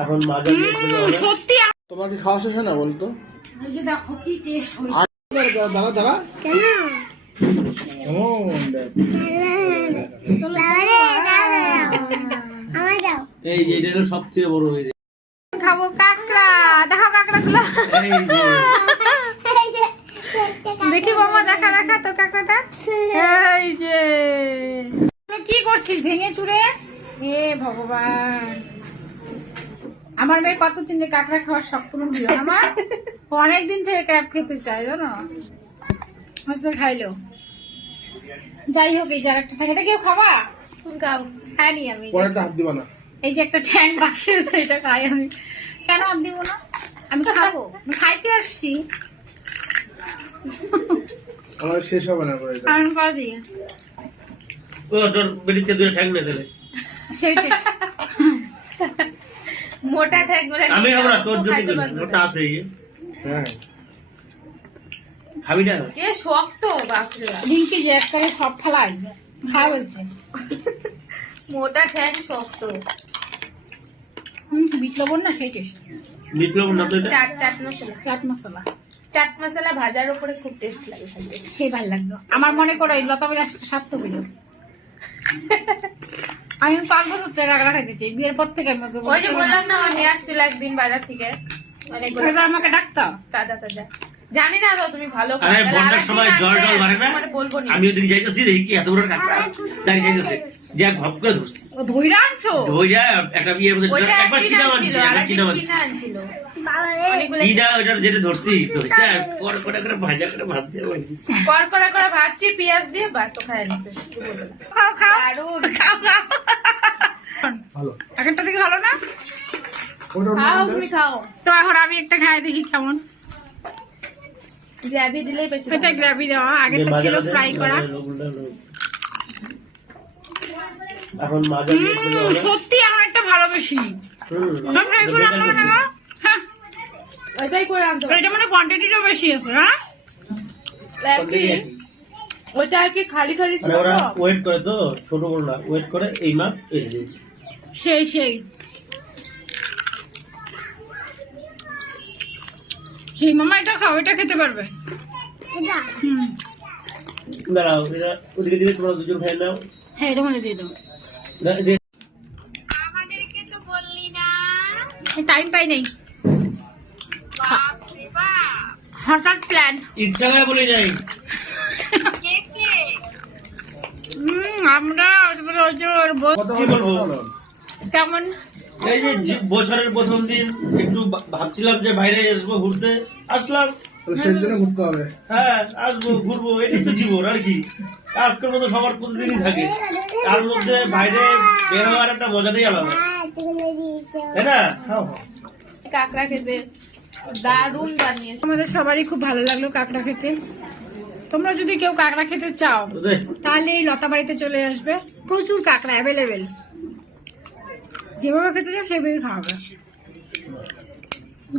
এখন মাজা সত্যি তোমার কি খাওয়া শেষ হয় না বলতো? এই যে দেখো কি টেস্ট হয়েছে। দাঁড়া দাঁড়া কেন এই যে এটা সবচেয়ে বড় হয়ে যায়। খাবো কাঁকড়া, দেখো কাঁকড়া গুলো। দেখি বাবা, দেখা দেখা তোর কাঁকড়াটা। এই যে কি করছিস ভেঙে চুরে? হে ভগবান, আমার মেয়ে কতদিন যে কাঁকড়া খাওয়ার শখ পূরণ হলো। আমার অনেকদিন থেকে ক্র্যাব খেতে চাই, জানো, হচ্ছে খাইলো। যাই হোক, এই যে আরেকটা থাকে, এটা কেউ খাবা? তুমি খাও। খাইনি আমি। হাত দিবা না। এই যে একটা ঠ্যাং বাকি আছে, এটা খাই আমি। কেন হাত দিব না? আমি তো খাবো, আমি খাইতে আসছি। আমার শেষ হবে না করে এটা। আমি পারি। ও তোর বেরিতে দুটো ঠ্যাং না দিলে সেইটা মোটা ঠ্যাং গুলো আমি আমরা তোর জন্য মোটা আছে এই। হ্যাঁ খাবি না? যে শক্ত বাপরে। রিঙ্কি যে একবারে সব ফেলাই খাওয়া বলছে। মোটা ঠ্যাং শক্ত। বিট লবণ না, সেই টেস্ট। বিট লবণ না তো এটা চাট মশলা। চাট মশলা ভাজার উপরে খুব টেস্ট লাগে, সেই ভালো লাগলো আমার। মনে করো এই লতা বেলা স্বাদ তো পেল। আমি 5 বছর থেকে কাঁকড়া খাইতেছি, বিয়ের পর থেকে। আমি ওই যে বললাম না, নিয়ে আসছিল একদিন বাজার থেকে, আমাকে ডাকতাম তাজা তাজা। জানি না তো তুমি ভালো খাও। আরে বন্যার সময় জল টল মারে না, আমি ওদিকে যাইতেছি, দেখি কি এত বড় কাঁকড়া দাঁড়িয়ে যাইতেছে, যা ঘপ করে ধরছি। ও ধইরা আনছো? ধইরা একটা বিয়ের মধ্যে একবার কিনা আনছি, আমি কিনা আনছিল কিনা, ওটা যেটা ধরছি ধরছে কর করে করে ভাজা করে ভাত দিয়ে কর করে করে ভাজছি পেঁয়াজ দিয়ে, বাস খায় নিছে। খাও খাও দারুন, খাও খাও। ভালো একটা থেকে ভালো না? খাও তুমি খাও তো। এখন আমি একটা খাই দেখি কেমন। গ্রেভি দিলেই বেশি। এটা গ্রেভি দেওয়া, আগেরটা ছিল ফ্রাই করা। এখন মাজা সত্যি আমার একটা ভালো বেশি। আমরা ফ্রাই করে আনবো না। হ্যাঁ ওইটাই করে আনতে হবে। এটা মানে কোয়ান্টিটিটাও বেশি আছে। হ্যাঁ ওইটা আর কি খালি খালি ছিল। ওরা ওয়েট করে তো, ছোট বড় না, ওয়েট করে এই মাপ এই দিয়েছে। সেই সেই সেই মামা এটা খাও, এটা খেতে পারবে। দাঁড়াও, এটা ওদিকে দিলে তোমরা দুজন খাই নাও। হ্যাঁ এটা মধ্যে দিয়ে দেবো। আমাদেরকে তো বললি না, টাইম পাই নাই, হঠাৎ প্ল্যান। ইচ্ছা করে বলি নাই। আমরা কেমন এই যে বছরের প্রথম দিন একটু ভাবছিলাম যে বাইরে আসবো ঘুরতে, আসলাম। ঘুরতে হবে, হ্যাঁ আসবো ঘুরবো, এটাই তো জীবন আর কি। আজকের মতো সবার প্রতিদিনই থাকে, তার মধ্যে বাইরে বের হওয়ার একটা মজাটাই আলাদা, তাই না? কাঁকড়া খেতে দারুণ বানিয়েছে। আমাদের সবারই খুব ভালো লাগলো কাঁকড়া খেতে। তোমরা যদি কেউ কাঁকড়া খেতে চাও তাহলে এই লতা বাড়িতে চলে আসবে, প্রচুর কাঁকড়া অ্যাভেলেবেল। যেভাবে খেতে চাও সেভাবেই খাওয়াবে।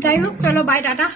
যাই হোক, চলো বাই, টাটা।